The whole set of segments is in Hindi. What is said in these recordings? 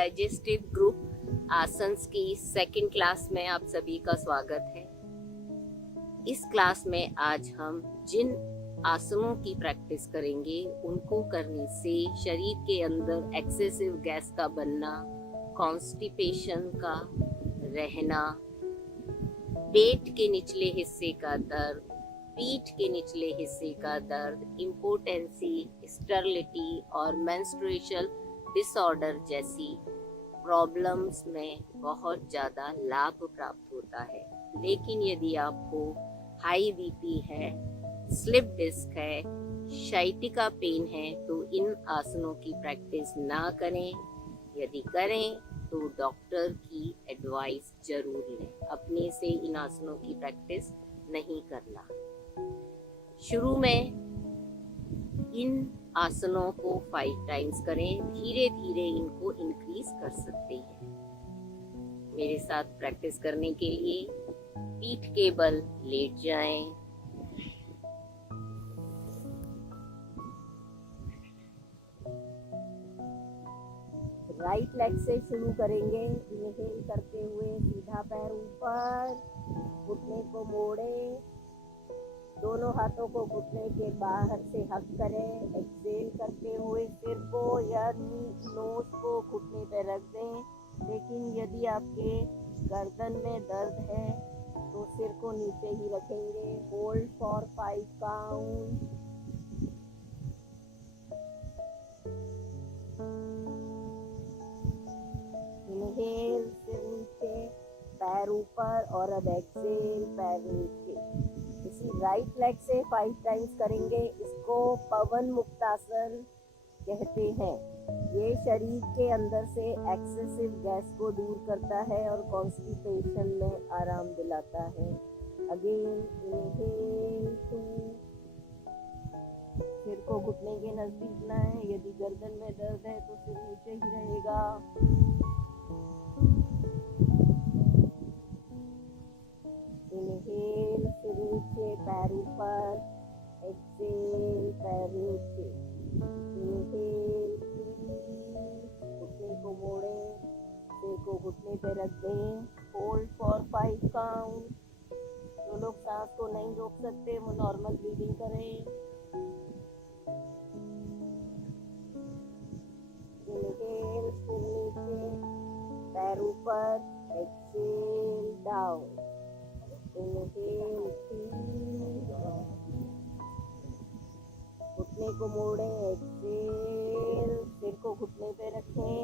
डाइजेस्टिव ग्रुप आसन्स की सेकंड क्लास में आप सभी का स्वागत है। इस क्लास में आज हम जिन आसनों की प्रैक्टिस करेंगे उनको करने से शरीर के अंदर एक्सेसिव गैस का बनना, कॉन्स्टिपेशन का रहना, पेट के निचले हिस्से का दर्द, पीठ के निचले हिस्से का दर्द, इम्पोटेंसी, स्टेरिलिटी और मेंस्ट्रुएशनल डिसऑर्डर जैसी प्रॉब्लम्स में बहुत ज़्यादा लाभ प्राप्त होता है। लेकिन यदि आपको हाई बीपी है, स्लिप डिस्क है, शाइटिका पेन है तो इन आसनों की प्रैक्टिस ना करें। यदि करें तो डॉक्टर की एडवाइस जरूर लें। अपने से इन आसनों की प्रैक्टिस नहीं करना। शुरू में इन आसनों को 5 टाइम्स करें, धीरे धीरे इनको इंक्रीज कर सकते हैं। मेरे साथ प्रैक्टिस करने के लिए पीठ के बल लेट जाएं। राइट लेग से शुरू करेंगे। इनहेल करते हुए सीधा पैर ऊपर, घुटने को मोड़े, दोनों हाथों को घुटने के बाहर से हक करें। एक्सेल करते हुए सिर को या नोज को घुटने पे रख दें। लेकिन यदि आपके गर्दन में दर्द है तो सिर को नीचे ही रखेंगे। Hold for 5 count. इनहेल सिर नीचे, पैर ऊपर और अब एक्सेल पैर नीचे। इसी राइट लेग से 5 टाइम्स करेंगे। इसको पवन मुक्तासन कहते हैं। ये शरीर के अंदर से एक्सेसिव गैस को दूर करता है और कॉन्स्टिपेशन में आराम दिलाता है। अगेन इनहेल 2, सिर को घुटने के नजदीक लाएं। यदि गर्दन में दर्द है तो सिर नीचे ही रहेगा। इनहेल सिर नीचे, पैर ऊपर, एक्सेल पैर नीचे। इनहेल 3, घुटने को मोड़ें, सिर को घुटने पे रख दें। Hold for 5 count. जो लोग सांस को नहीं रोक सकते वो नॉर्मल ब्रीदिंग करें। इनहेल सिर नीचे, पैर ऊपर, एक्सेल डाउन। इनहेल 3, घुटने को मोड़ें, एक्सेल, सिर को घुटने पे रखें।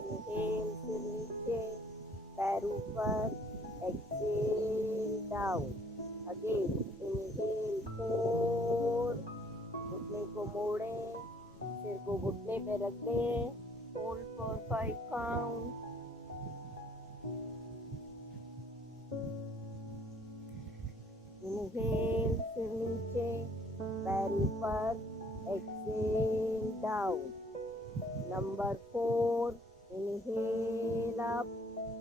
इनहेल सिर नीचे, पैर ऊपर, एक्सेल डाउन। अगेन इनहेल 4, घुटने को मोड़ें, सिर को घुटने पे रख दें। Hold for 5 count. इनहेल सिर नीचे, पैर ऊपर, exhale down. Number 4, inhale up,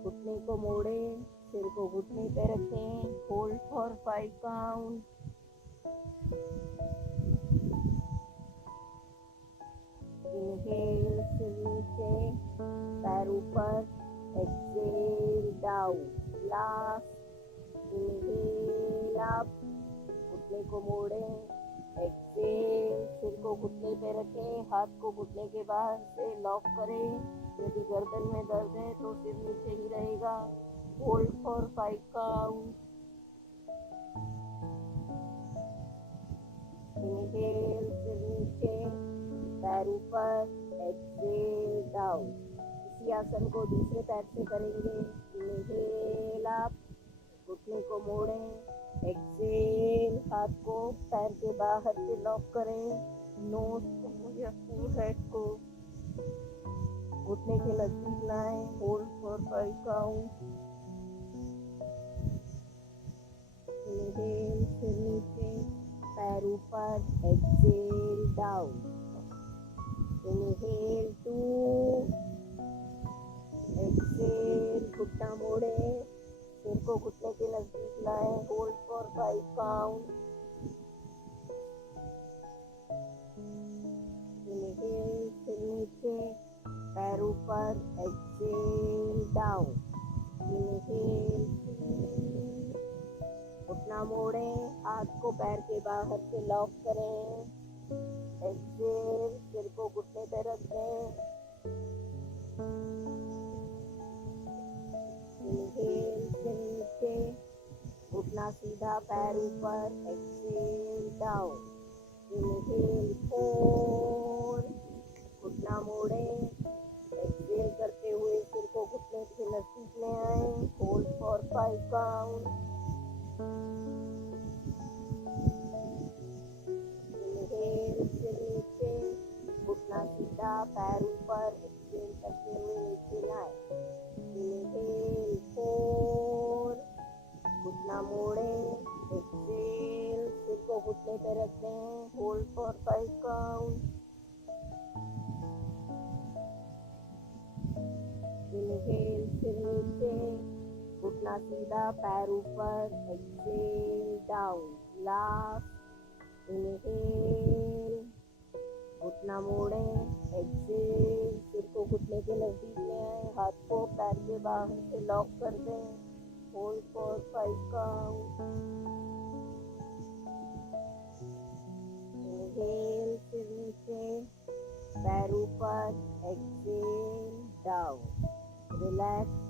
घुटने को मोड़ें, सिर को घुटने पे रखें। Hold for 5 count. इनहेल सिर नीचे, पैर ऊपर, exhale down. Last inhale up, घुटने को मोड़ें, एक्सेल, सिर को घुटने पे रखें, हाथ को घुटने के बाहर से लॉक करें। यदि गर्दन में दर्द है तो सिर नीचे ही रहेगा। Hold for 5 count. इनहेल सिर नीचे, पैर ऊपर, एक्सेल डाउन। इसी आसन को दूसरे पैर से करेंगे। इनहेल अप, घुटने को मोड़ें, एक्सेल, हाथ को पैर के बाहर से लॉक करें। नोज को या फोरहेड को घुटने के नजदीक लाएं। Hold for 5 count. इनहेल सिर नीचे, पैर ऊपर, एक्सेल डाउन। इनहेल 2, एक्सेल, घुटना मोड़े, सिर को घुटने के नजदीक लाएं। Hold for 5 count. ऊपर, एक्सेल डाउन, इनहेल 3, घुटना मोड़ें, हाथ को पैर के बाहर से लॉक करें, एक्सेल, सिर को घुटने पे रख दें, इनहेल, सिर नीचे, घुटना सीधा, पैर ऊपर, एक्सेल डाउन, इनहेल 4, घुटना मोड़ें, एक्सेल करते हुए सिर को घुटने के नजदीक ले आए, होल्ड फॉर 5 काउंट, इनहेल, सिर नीचे, घुटना सीधा, पैर ऊपर, एक्सेल करते हुए नीचे लाए, इनहेल 4, घुटना मोड़ें, एक्सेल, सिर को घुटने पे रख दें, होल्ड फॉर 5 काउंट, इनहेल, सिर नीचे, घुटना सीधा, पैर ऊपर, एक्सेल डाउन, लास्ट, इनहेल, घुटना मोड़ें, एक्सेल, सिर को घुटने के नजदीक ले आए, हाथ को पैर के बाहर से लॉक कर दें, होल्ड फॉर 5 काउंट, इनहेल, सिर नीचे, पैर ऊपर, exhale down, relax.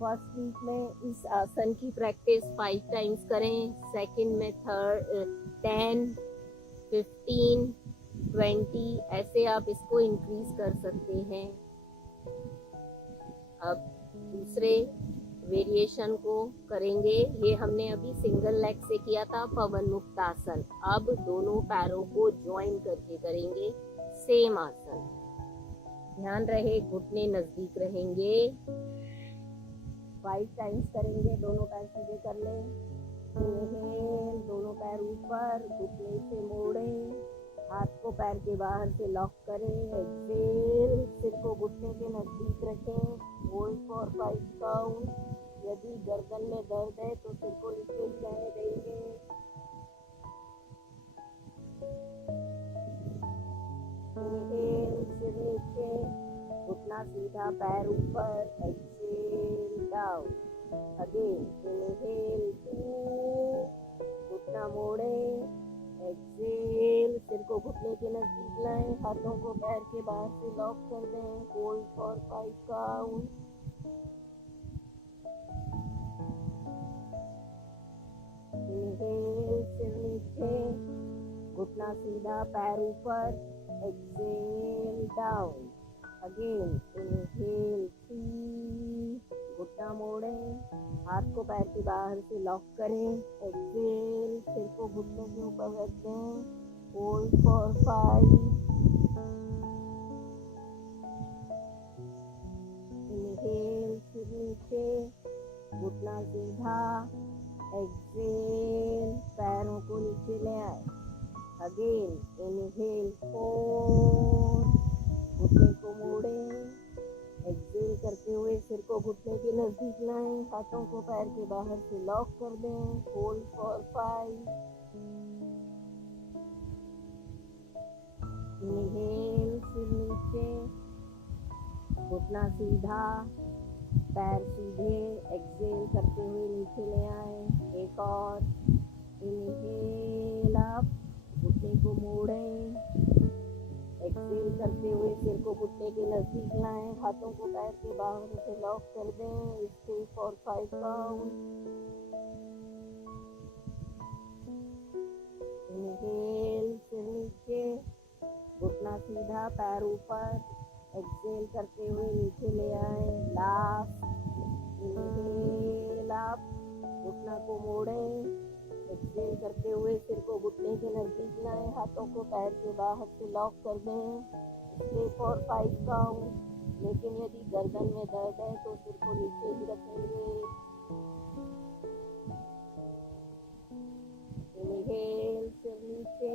First week में इस आसन की प्रैक्टिस 5 टाइम्स करें, सेकंड में 10, 15, 20 ऐसे आप इसको इंक्रीज कर सकते हैं। अब दूसरे वेरिएशन को करेंगे। ये हमने अभी सिंगल लेग से किया था, पवन मुक्त आसन। अब दोनों पैरों को ज्वाइन करके करेंगे सेम आसन। ध्यान रहे घुटने नजदीक रहेंगे। 5 टाइम्स करेंगे, दोनों पैर सीधे कर लें। इनहेल, दोनों पैर ऊपर, घुटने से मोड़ें, हाथ को पैर के बाहर से लॉक करें। एक्सेल, सिर को घुटने के नजदीक रखें, होल्ड फॉर 5 काउंट। यदि गर्दन में दर्द है तो सिर को नीचे ही रहने देंगे। इनहेल, सिर नीचे, घुटना सीधा, पैर ऊपर, एक्सेल डाउन। अगेन इनहेल 2, घुटना मोड़ें, एक्सेल, सिर को घुटने के नजदीक लाएं, हाथों को पैर के बाहर से लॉक कर दें, होल्ड फॉर 5 काउंट। इनहेल, सिर नीचे, घुटना सीधा, पैर ऊपर, एक्सेल डाउन। अगेन इनहेल 3, घुटना मोड़ें, हाथ को पैर के बाहर से लॉक करें, एक्सेल, सिर को घुटने के ऊपर रख दें, होल्ड फॉर 5। इनहेल, सिर नीचे, घुटना सीधा, एक्सेल, पैरों को नीचे ले आए। अगेन इनहेल 4, घुटने को मोड़ें, एक्सेल करते हुए सिर को घुटने के नजदीक लाएं, हाथों को पैर के बाहर से लॉक कर दें, होल्ड फॉर 5। इनहेल, सिर नीचे, घुटना सीधा, पैर सीधे, एक्सेल करते हुए नीचे ले आए। एक और, इनहेल अप, घुटने को मोड़ें, एक्सेल करते हुए सिर को घुटने के नजदीक लाएं, हाथों को पैर के बाहर से लॉक कर दें, स्टे फॉर 5 काउंट। इनहेल, सिर नीचे, घुटना सीधा, पैर ऊपर, एक्सेल करते हुए नीचे ले आए। लास्ट, इनहेल अप, घुटना को मोड़ें, एक्सेल करते हुए सिर को घुटने के नजदीक लाएं, हाथों को पैर के बाहर से लॉक कर दें, स्टे फॉर 5 काउंट। लेकिन यदि गर्दन में दर्द है तो सिर को नीचे ही रखेंगे। इनहेल, सिर नीचे,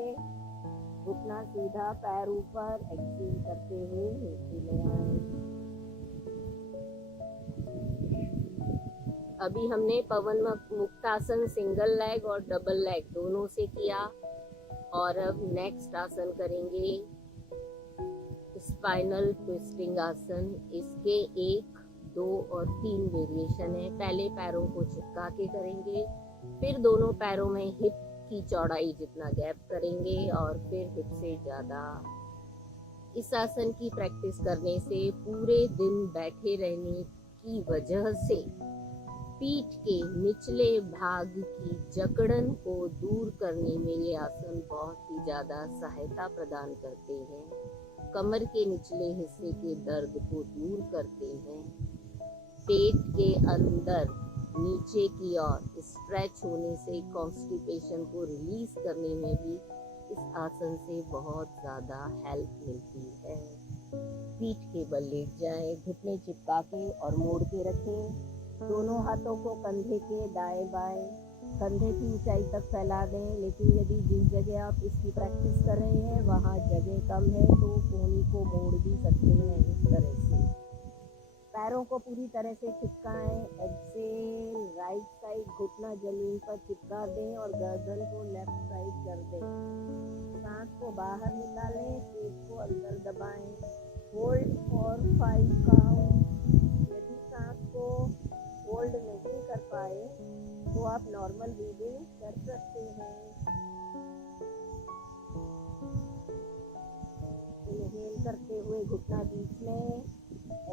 घुटना सीधा, पैर ऊपर, एक्सेल करते हुए नीचे ले आए। अभी हमने पवन मुक्त आसन सिंगल लेग और डबल लेग दोनों से किया, और अब नेक्स्ट आसन करेंगे स्पाइनल ट्विस्टिंग आसन। इसके 1, 2 और 3 वेरिएशन है। पहले पैरों को चिपका के करेंगे, फिर दोनों पैरों में हिप की चौड़ाई जितना गैप करेंगे और फिर हिप से ज़्यादा। इस आसन की प्रैक्टिस करने से पूरे दिन बैठे रहने की वजह से पीठ के निचले भाग की जकड़न को दूर करने में ये आसन बहुत ही ज़्यादा सहायता प्रदान करते हैं। कमर के निचले हिस्से के दर्द को दूर करते हैं। पेट के अंदर नीचे की ओर स्ट्रेच होने से कॉन्स्टिपेशन को रिलीज करने में भी इस आसन से बहुत ज़्यादा हेल्प मिलती है। पीठ के बल लेट जाएं, घुटने चिपका के और मोड़ के रखें। दोनों हाथों को कंधे के दाएं बाएं कंधे की ऊंचाई तक फैला दें। लेकिन यदि जिस जगह आप इसकी प्रैक्टिस कर रहे हैं वहाँ जगह कम है तो कोहनी को मोड़ भी सकते हैं इस तरह से। पैरों को पूरी तरह से चिपकाएं। एक्सेल, राइट साइड घुटना जमीन पर चिपका दें और गर्दन को लेफ्ट साइड कर दें। सांस को बाहर निकालें, पेट को अंदर दबाएं। Hold for 5 count. यदि सांस को होल्ड नहीं कर पाए तो आप नॉर्मल ब्रीदिंग कर सकते हैं। इनहेल करते हुए घुटना बीच में,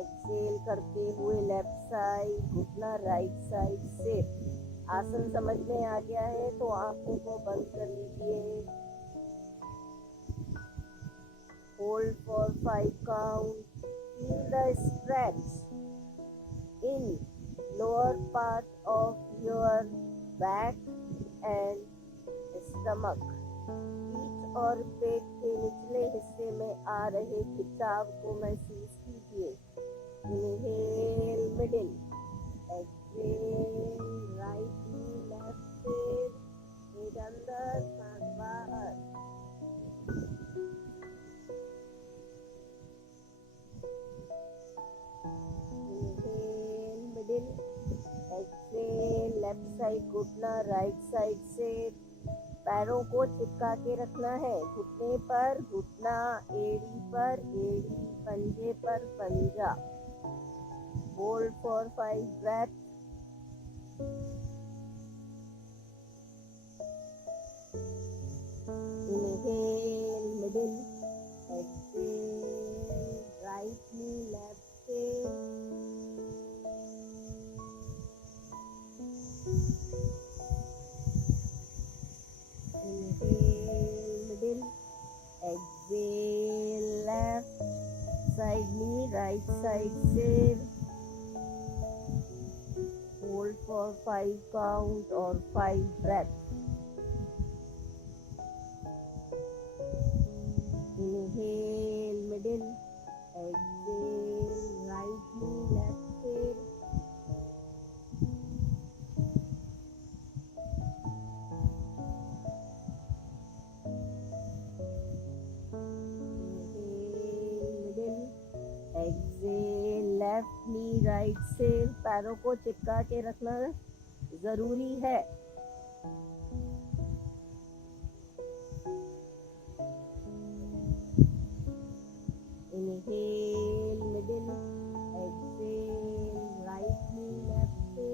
एक्सेल करते हुए लेफ्ट साइड, घुटना राइट साइड से। आसन समझ में आ गया है तो आंखों को बंद कर लीजिए। Hold for 5 count. Feel the stretch in lower part of your back and stomach. पीठ और पेट के निचले हिस्से में आ रहे खिंचाव को महसूस कीजिए। Inhale middle, exhale right knee left पेट, पेट अंदर सांस बाहर। Inhale middle, exhale left side घुटना राइट साइड से। पैरों को चिपका के रखना है। घुटने पर घुटना, एड़ी पर एड़ी, पंजे पर पंजा। Hold for 5 breath. Inhale middle, exhale right knee left पेट, exhale left side knee right side sit. Hold for 5 count or 5 breaths. Inhale middle, exhale right knee left sit. Exhale left knee right से। पैरों को चिपका के रखना जरूरी है। Inhale middle, exhale right knee left से।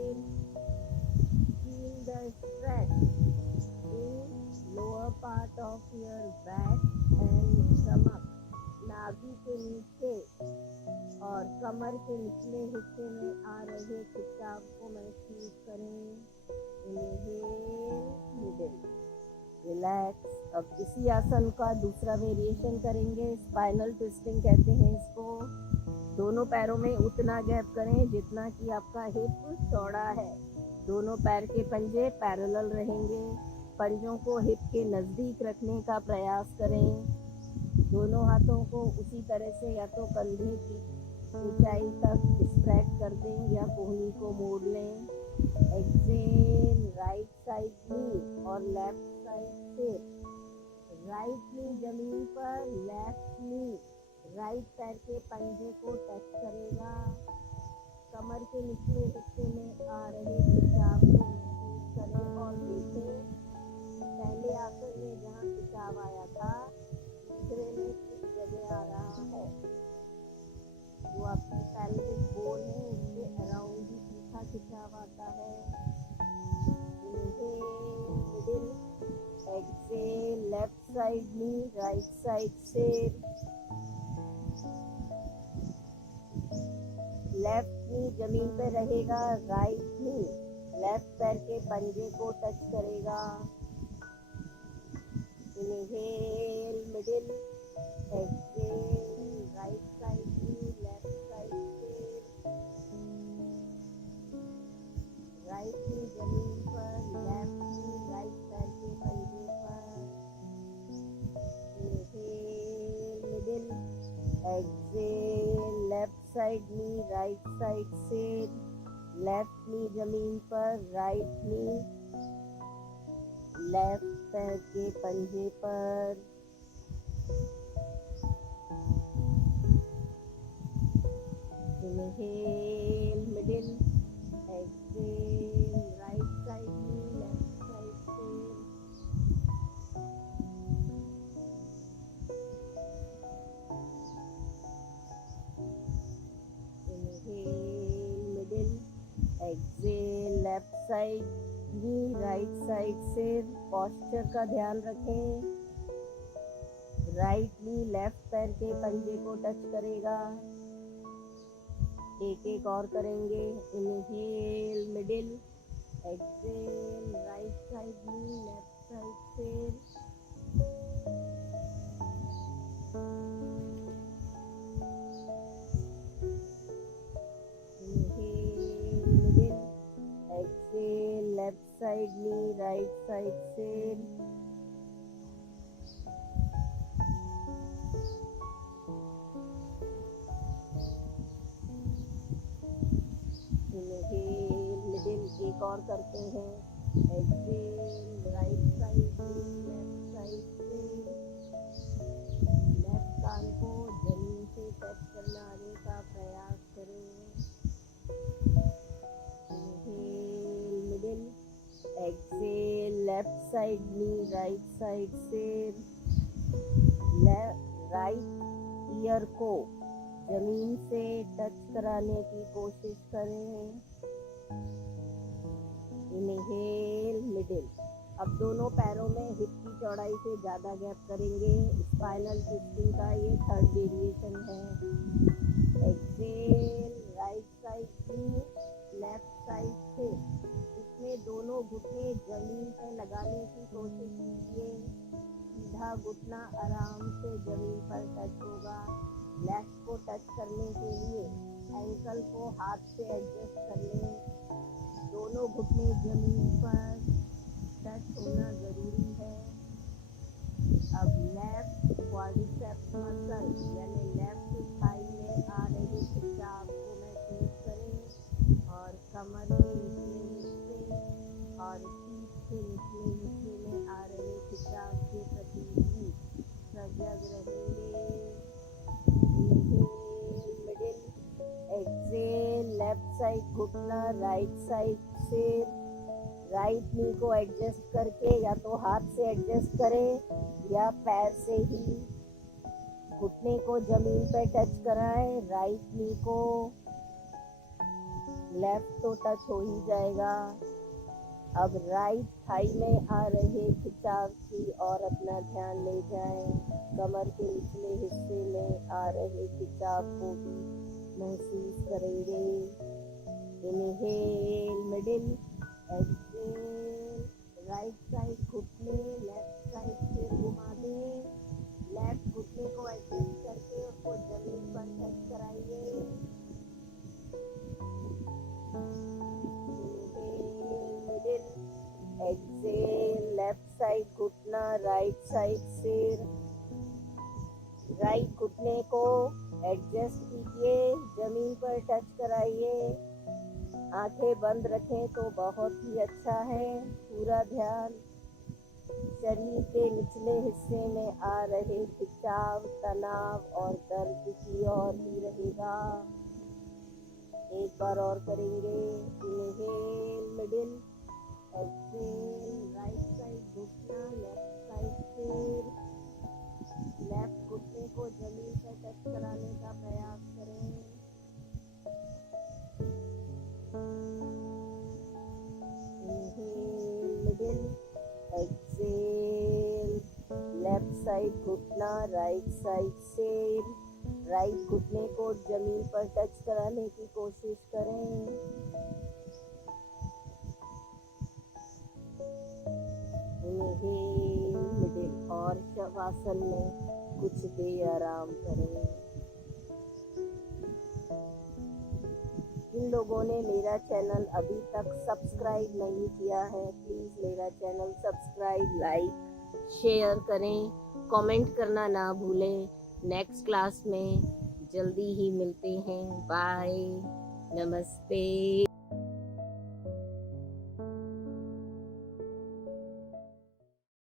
Feel the stretch in lower part of your back and stomach. नाभि के नीचे और कमर के निचले हिस्से में आ रहे खिंचाव को महसूस करें। Inhale middle, relax. अब इसी आसन का दूसरा वेरिएशन करेंगे। स्पाइनल ट्विस्टिंग कहते हैं इसको। दोनों पैरों में उतना गैप करें जितना कि आपका हिप चौड़ा है। दोनों पैर के पंजे पैरेलल रहेंगे। पंजों को हिप के नज़दीक रखने का प्रयास करें। दोनों हाथों को उसी तरह से या तो कंधे की ऊंचाई तक स्प्रेड कर दें या कोहनी को मोड़ लें। एक्सेल राइट साइड नी और लेफ्ट साइड से। राइट नी जमीन पर, लेफ्ट नी राइट पैर के पंजे को टच करेगा। कमर के निचले हिस्से में आ रहे खिंचाव को महसूस करें और देखें पहले आसन में जहाँ खिंचाव आया था दूसरे में किस जगह आ रहा है। side knee, right side sit. Left knee जमीन पे रहेगा, राइट नी लेफ्ट पैर के पंजे को टच करेगा। Inhale middle, exhale right side knee, left side सिर, राइट नी जमीन पर, लेफ्ट नी राइट पैर के पंजे पर। Inhale middle, exhale left side knee, right side सिर, लेफ्ट नी जमीन पर, राइट नी लेफ्ट पैर के पंजे पर। Inhale middle, exhale right side knee, left side सिर, exhale left side knee, right side सिर। पोस्चर का ध्यान रखें, राइट नी लेफ्ट पैर के पंजे को टच करेगा। एक एक और करेंगे। Inhale middle, exhale right side knee, left side सिर, left side knee, right side सिर, इनहेल मिडिल, एक और करते हैं। Exhale right side knee, left side सिर, लेफ्ट कान को जमीन से टच करने का प्रयास करें। Inhale middle, exhale left side knee, right side सिर, राइट ईयर को जमीन से टच कराने की कोशिश करें। Inhale middle. अब दोनों पैरों में हिप की चौड़ाई से ज़्यादा गैप करेंगे। स्पाइनल ट्विस्टिंग का ये थर्ड वेरिएशन है। Exhale right side knee, left side सिर। इसमें दोनों घुटने जमीन पर लगाने की कोशिश कीजिए। सीधा घुटना आराम से जमीन पर टच होगा। लेफ्ट को टच करने के लिए एंकल को हाथ से एडजस्ट कर लें। दोनों घुटने जमीन पर टच होना जरूरी है। अब लेफ्ट क्वाड्रिसेप्स मसल यानी लेफ्ट थाई में आ रही खिंचाव को महसूस करें और कमर के निचले हिस्से और पीठ के निचले हिस्से में आ रहे खिंचाव के प्रति भी सजग रहेंगे। मिडिल, एक्सहेल लेफ्ट साइड घुटना, राइट साइड सिर, राइट नी को एडजस्ट करके या तो हाथ से एडजस्ट करें या पैर से ही घुटने को जमीन पर टच कराएं। राइट नी को, लेफ्ट तो टच हो ही जाएगा। अब राइट थाई में आ रहे खिंचाव की और अपना ध्यान ले जाएं। कमर के निचले हिस्से में आ रहे खिंचाव को भी महसूस करेंगे। Inhale middle, exhale right side घुटने, लेफ्ट साइड से घुमा दें। लेफ्ट घुटने को एडजस्ट करके उसको जमीन पर टच कराइए। मिडिल, एक्सहेल लेफ्ट साइड घुटना, राइट साइड सिर, राइट घुटने को एडजस्ट कीजिए, जमीन पर टच कराइए। आंखें बंद रखें तो बहुत ही अच्छा है। पूरा ध्यान शरीर के निचले हिस्से में आ रहे खिंचाव, तनाव और दर्द की ओर ही रहेगा। एक बार और करेंगे। Inhale middle, exhale right side घुटना, लेफ्ट साइड सिर, लेफ्ट घुटने को जमीन पर टच कराने का प्रयास करें। Inhale middle, exhale left side घुटना, राइट साइड सेम। राइट घुटने को जमीन पर टच कराने की कोशिश करें। मिडिल और शवासन में कुछ देर आराम करें। जिन लोगों ने मेरा चैनल अभी तक सब्सक्राइब नहीं किया है, प्लीज़ मेरा चैनल सब्सक्राइब, लाइक, शेयर करें, कमेंट करना ना भूलें। नेक्स्ट क्लास में जल्दी ही मिलते हैं। बाय, नमस्ते।